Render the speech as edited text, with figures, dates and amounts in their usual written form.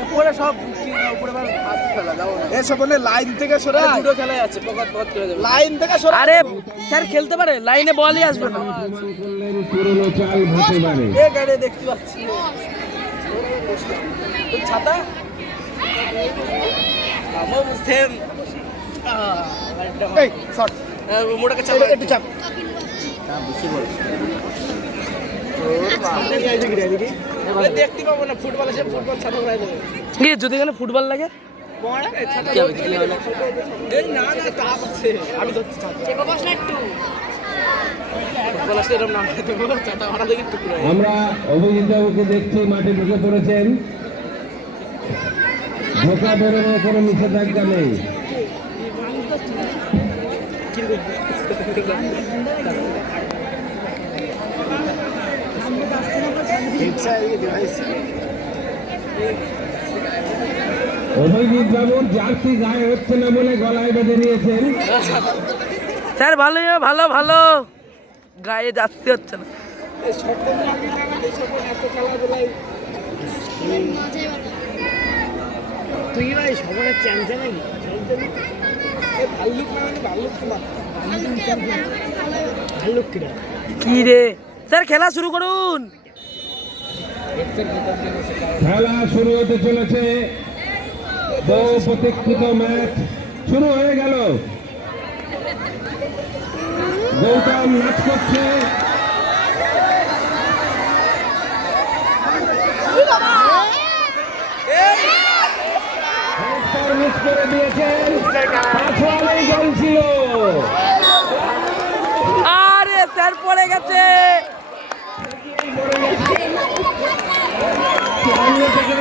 উপরে সব উপরে হাত ফেলা যাবো না এসব বলে লাইন থেকে সরে দুটো খেলা যাচ্ছে পকেট পকেট করে যাবে লাইন থেকে সরে আরে স্যার খেলতে পারে লাইনে বলই আসবে না পুরনো চাল ভাতে পারে এ গাড়ি দেখতে পাচ্ছি তো ছাতা আমার সেম এই শট মোটাকে চাপ একটু চাপ না বেশি বল দেখতে পাবো না ফুটবল আছে ফুটবল ছাতা উড়াই দেবে কি যদি এখানে ফুটবল লাগে না না তাপ আছে আমি ধরছি আমরা অভিজিৎ বাবুকে দেখছি মাঠে ঢুকে পড়েছেন ঢোকা বেরোনোর কোনো নিষেধাজ্ঞা নেই অভিজিৎ বাবুর জার্সি গায়ে হচ্ছে না বলে গলায় বেঁধে নিয়েছেন স্যার ভালো ভালো ভালো গায়ে যাচ্ছে হচ্ছে না তুই ভাই সবার চ্যাম্পিয়ন ভাল্লুক মানে ভাল্লুক কিনা কি রে স্যার খেলা শুরু করুন খেলা শুরু হতে চলেছে বহু প্রতীক্ষিত ম্যাচ শুরু হয়ে গেল গৌতম নাচ করছে মিস করে দিয়েছেন পাঁচওয়ালেই গোল ছিল আরে স্যার পড়ে গেছে সামনে থেকে